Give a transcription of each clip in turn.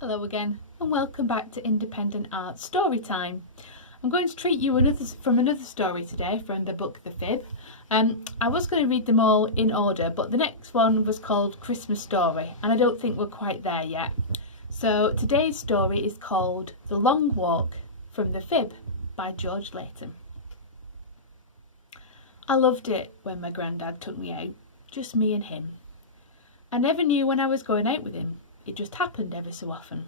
Hello again and welcome back to Independent Art Storytime. I'm going to treat you from another story today from the book The Fib. I was going to read them all in order, but the next one was called Christmas Story and I don't think we're quite there yet. So today's story is called The Long Walk from the Fib by George Layton. I loved it when my granddad took me out, just me and him. I never knew when I was going out with him. It just happened ever so often.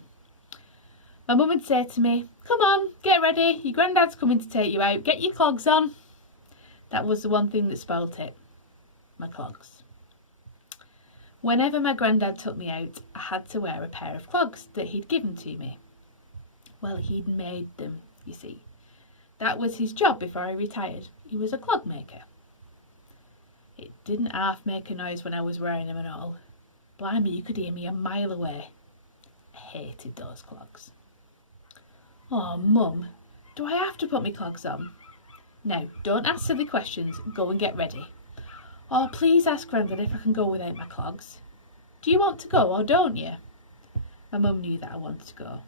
My mum would say to me, "Come on, get ready, your granddad's coming to take you out, get your clogs on." That was the one thing that spoilt it, my clogs. Whenever my granddad took me out, I had to wear a pair of clogs that he'd given to me. Well, he'd made them, you see. That was his job before I retired. He was a clog maker. It didn't half make a noise when I was wearing them and all. Blimey, you could hear me a mile away. I hated those clogs. "Oh, Mum, do I have to put my clogs on?" "Now, don't ask silly questions. Go and get ready." "Oh, please ask Grandad if I can go without my clogs." "Do you want to go or don't you?" My mum knew that I wanted to go.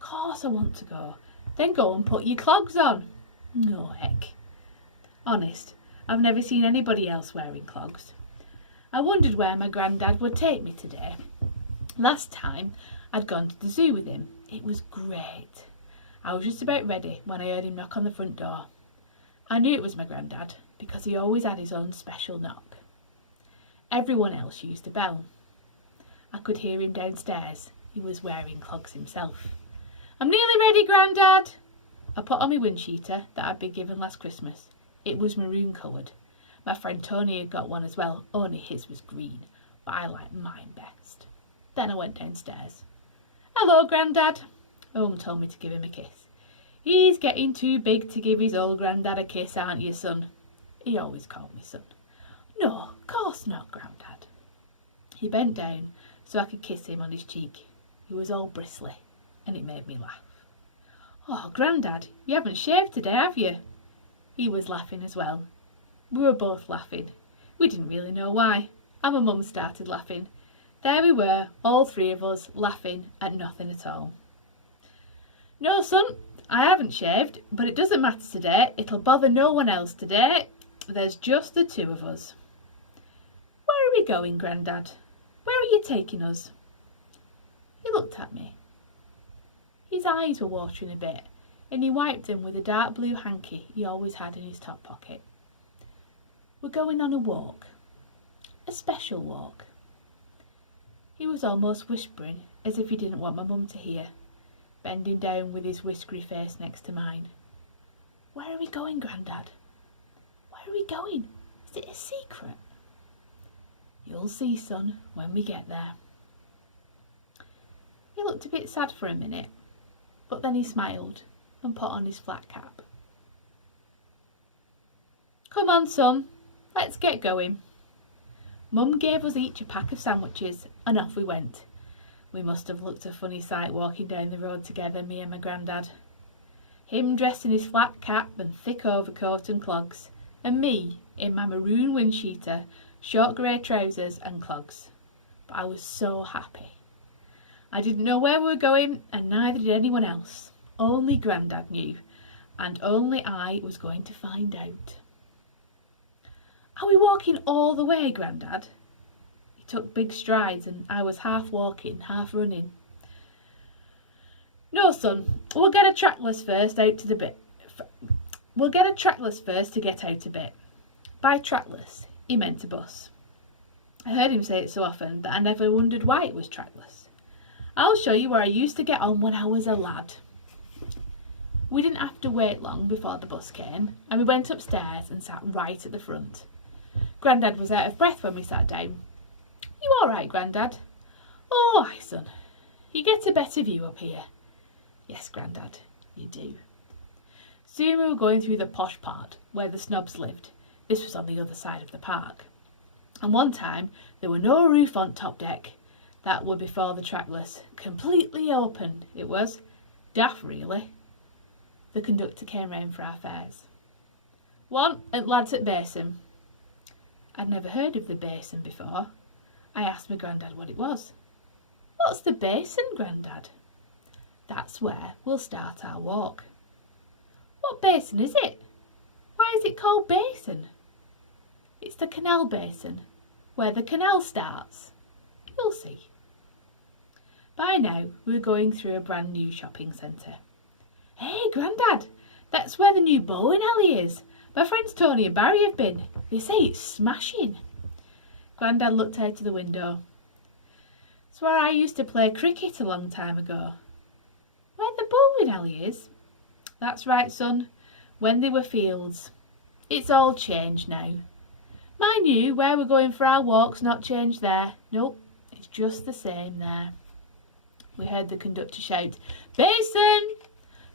"Course I want to go." "Then go and put your clogs on." "No, heck." Honest, I've never seen anybody else wearing clogs. I wondered where my granddad would take me today. Last time I'd gone to the zoo with him. It was great. I was just about ready when I heard him knock on the front door. I knew it was my granddad because he always had his own special knock. Everyone else used a bell. I could hear him downstairs. He was wearing clogs himself. "I'm nearly ready, Grandad." I put on my wind cheater that I'd been given last Christmas. It was maroon coloured. My friend Tony had got one as well, only his was green, but I liked mine best. Then I went downstairs. "Hello, Grandad." My mum told me to give him a kiss. "He's getting too big to give his old granddad a kiss, aren't you, son?" He always called me son. "No, course not, Grandad." He bent down so I could kiss him on his cheek. He was all bristly, and it made me laugh. "Oh, Grandad, you haven't shaved today, have you?" He was laughing as well. We were both laughing. We didn't really know why. And my mum started laughing. There we were, all three of us, laughing at nothing at all. "No, son, I haven't shaved, but it doesn't matter today. It'll bother no one else today. There's just the two of us." "Where are we going, Grandad? Where are you taking us?" He looked at me. His eyes were watering a bit, and he wiped them with a dark blue hanky he always had in his top pocket. "We're going on a walk. A special walk." He was almost whispering, as if he didn't want my mum to hear, bending down with his whiskery face next to mine. "Where are we going, Grandad? Where are we going? Is it a secret?" "You'll see, son, when we get there." He looked a bit sad for a minute, but then he smiled and put on his flat cap. "Come on, son. Let's get going." Mum gave us each a pack of sandwiches and off we went. We must have looked a funny sight walking down the road together, me and my granddad. Him dressed in his flat cap and thick overcoat and clogs, and me in my maroon wind cheater, short grey trousers and clogs. But I was so happy. I didn't know where we were going and neither did anyone else. Only Grandad knew, and only I was going to find out. "Are we walking all the way, Grandad?" He took big strides and I was half walking, half running. "No, son, we'll get a trackless first to get out a bit." By trackless, he meant a bus. I heard him say it so often that I never wondered why it was trackless. "I'll show you where I used to get on when I was a lad." We didn't have to wait long before the bus came, and we went upstairs and sat right at the front. Grandad was out of breath when we sat down. "You all right, Grandad?" "Oh, aye, son. You get a better view up here." "Yes, Grandad, you do." Soon we were going through the posh part where the snobs lived. This was on the other side of the park. And one time there were no roof on top deck. That were before the trackless. Completely open, it was. Daft, really. The conductor came round for our fares. "One at lads at Basin." I'd never heard of the Basin before. I asked my granddad what it was. What's the basin, Grandad? That's where we'll start our walk. What basin is it? Why is it called basin? It's the canal basin, where the canal starts. You'll see. By now, we were going through a brand new shopping centre. Hey, Grandad, that's where the new bowling alley is. My friends Tony and Barry have been. They say it's smashing. Grandad looked out of the window. It's where I used to play cricket a long time ago. Where the bowling alley is? That's right, son. When they were fields. It's all changed now. Mind you, where we're going for our walk's not changed there. Nope, it's just the same there. We heard the conductor shout, Basin!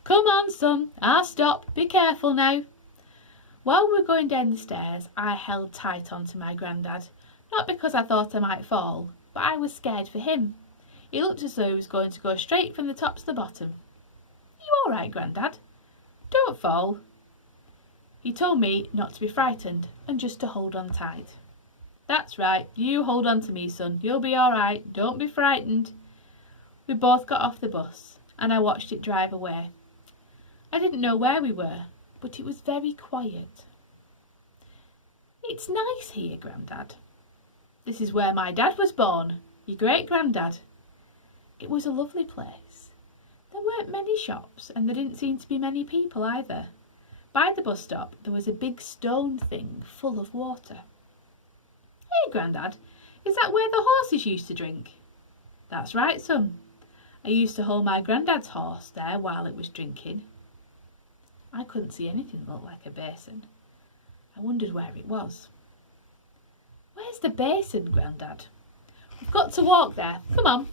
Come on, son. I'll stop. Be careful now. While we were going down the stairs, I held tight onto my Grandad. Not because I thought I might fall, but I was scared for him. He looked as though he was going to go straight from the top to the bottom. You all right, Grandad? Don't fall. He told me not to be frightened and just to hold on tight. That's right. You hold on to me, son. You'll be all right. Don't be frightened. We both got off the bus and I watched it drive away. I didn't know where we were, but it was very quiet. It's nice here, Grandad. This is where my dad was born, your great-granddad. It was a lovely place. There weren't many shops and there didn't seem to be many people either. By the bus stop there was a big stone thing full of water. Hey, Grandad, is that where the horses used to drink? That's right, son. I used to hold my Grandad's horse there while it was drinking. I couldn't see anything that looked like a basin. I wondered where it was. Where's the basin, Grandad? We've got to walk there. Come on.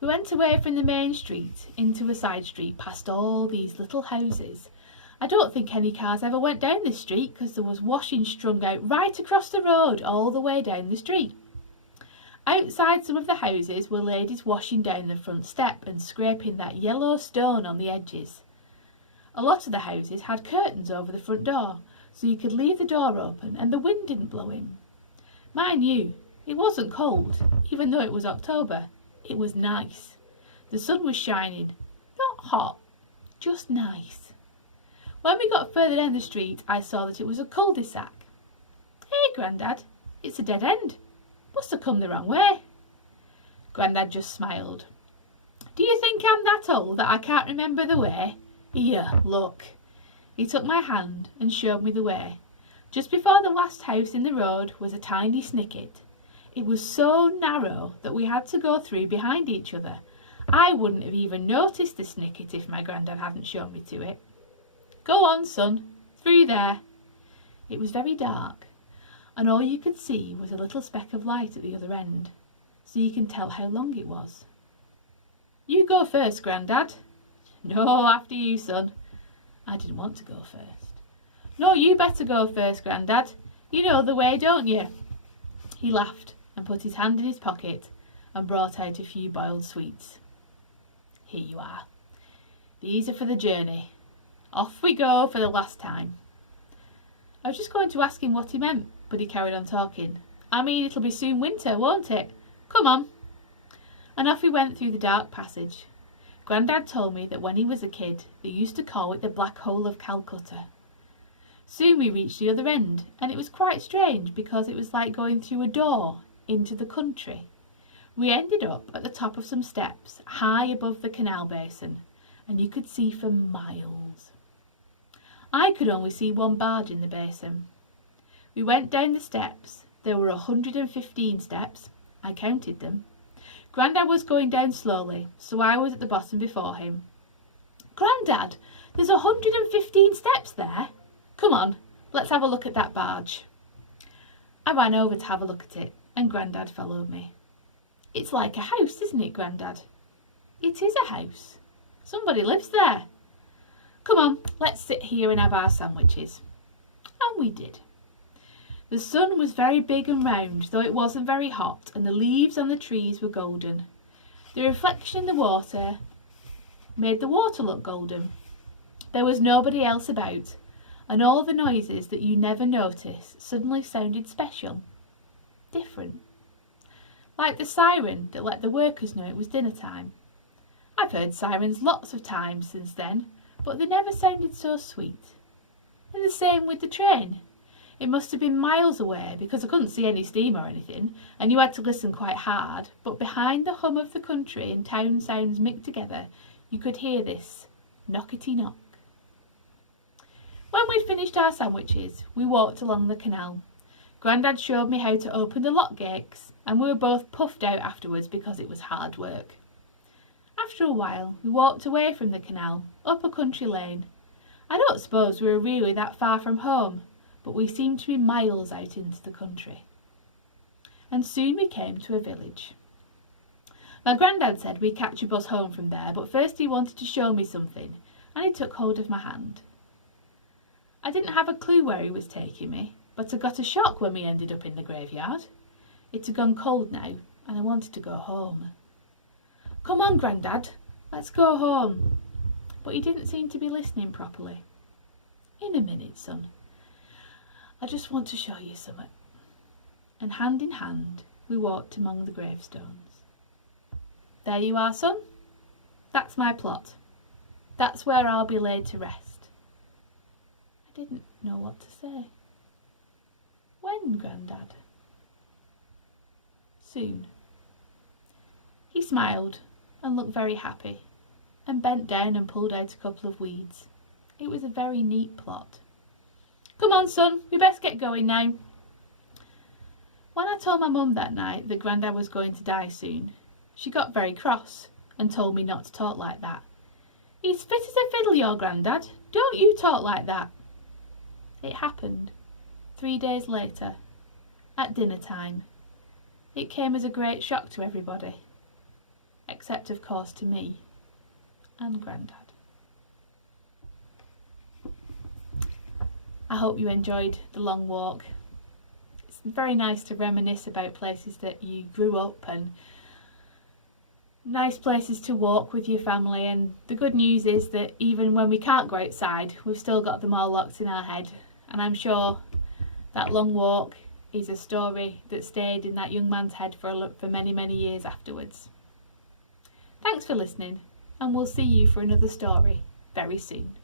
We went away from the main street into a side street past all these little houses. I don't think any cars ever went down this street because there was washing strung out right across the road all the way down the street. Outside some of the houses were ladies washing down the front step and scraping that yellow stone on the edges. A lot of the houses had curtains over the front door, so you could leave the door open and the wind didn't blow in. Mind you, it wasn't cold, even though it was October. It was nice. The sun was shining. Not hot, just nice. When we got further down the street, I saw that it was a cul-de-sac. Hey, Grandad, it's a dead end. Must have come the wrong way. Grandad just smiled. Do you think I'm that old that I can't remember the way? Here, look. He took my hand and showed me the way. Just before the last house in the road was a tiny snicket. It was so narrow that we had to go through behind each other. I wouldn't have even noticed the snicket if my Grandad hadn't shown me to it. Go on, son, through there. It was very dark, and all you could see was a little speck of light at the other end, so you can tell how long it was. You go first, Grandad. No, after you, son. I didn't want to go first. No, you better go first, Grandad. You know the way, don't you? He laughed and put his hand in his pocket and brought out a few boiled sweets. Here you are. These are for the journey. Off we go for the last time. I was just going to ask him what he meant, but he carried on talking. I mean, it'll be soon winter, won't it? Come on. And off we went through the dark passage. Grandad told me that when he was a kid, they used to call it the Black Hole of Calcutta. Soon we reached the other end, and it was quite strange because it was like going through a door into the country. We ended up at the top of some steps, high above the canal basin, and you could see for miles. I could only see one barge in the basin. We went down the steps. There were 115 steps. I counted them. Grandad was going down slowly, so I was at the bottom before him. Grandad, there's 115 steps there. Come on, let's have a look at that barge. I ran over to have a look at it, and Grandad followed me. It's like a house, isn't it, Grandad? It is a house. Somebody lives there. Come on, let's sit here and have our sandwiches. And we did. The sun was very big and round, though it wasn't very hot, and the leaves on the trees were golden. The reflection in the water made the water look golden. There was nobody else about, and all the noises that you never notice suddenly sounded special, different. like the siren that let the workers know it was dinner time. I've heard sirens lots of times since then, but they never sounded so sweet. And the same with the train. It must have been miles away because I couldn't see any steam or anything, and you had to listen quite hard, but behind the hum of the country and town sounds mixed together, you could hear this knockety knock. When we'd finished our sandwiches, we walked along the canal. Grandad showed me how to open the lock gates, and we were both puffed out afterwards because it was hard work. After a while, we walked away from the canal, up a country lane. I don't suppose we were really that far from home, but we seemed to be miles out into the country. And soon we came to a village. My granddad said we'd catch a bus home from there, but first he wanted to show me something, and he took hold of my hand. I didn't have a clue where he was taking me, but I got a shock when we ended up in the graveyard. It had gone cold now, and I wanted to go home. "Come on, Grandad, let's go home." But he didn't seem to be listening properly. "In a minute, son. I just want to show you something." And hand in hand, we walked among the gravestones. "There you are, son. That's my plot. That's where I'll be laid to rest." I didn't know what to say. "When, Grandad?" "Soon." He smiled and looked very happy, and bent down and pulled out a couple of weeds. It was a very neat plot. "Come on, son, we best get going now." When I told my mum that night that Grandad was going to die soon, she got very cross and told me not to talk like that. "He's fit as a fiddle, your Grandad. Don't you talk like that." It happened 3 days later, at dinner time. It came as a great shock to everybody, except of course to me and Grandad. I hope you enjoyed the long walk. It's very nice to reminisce about places that you grew up and nice places to walk with your family, and the good news is that even when we can't go outside, we've still got them all locked in our head, and I'm sure that long walk is a story that stayed in that young man's head for many, many years afterwards. Thanks for listening, and we'll see you for another story very soon.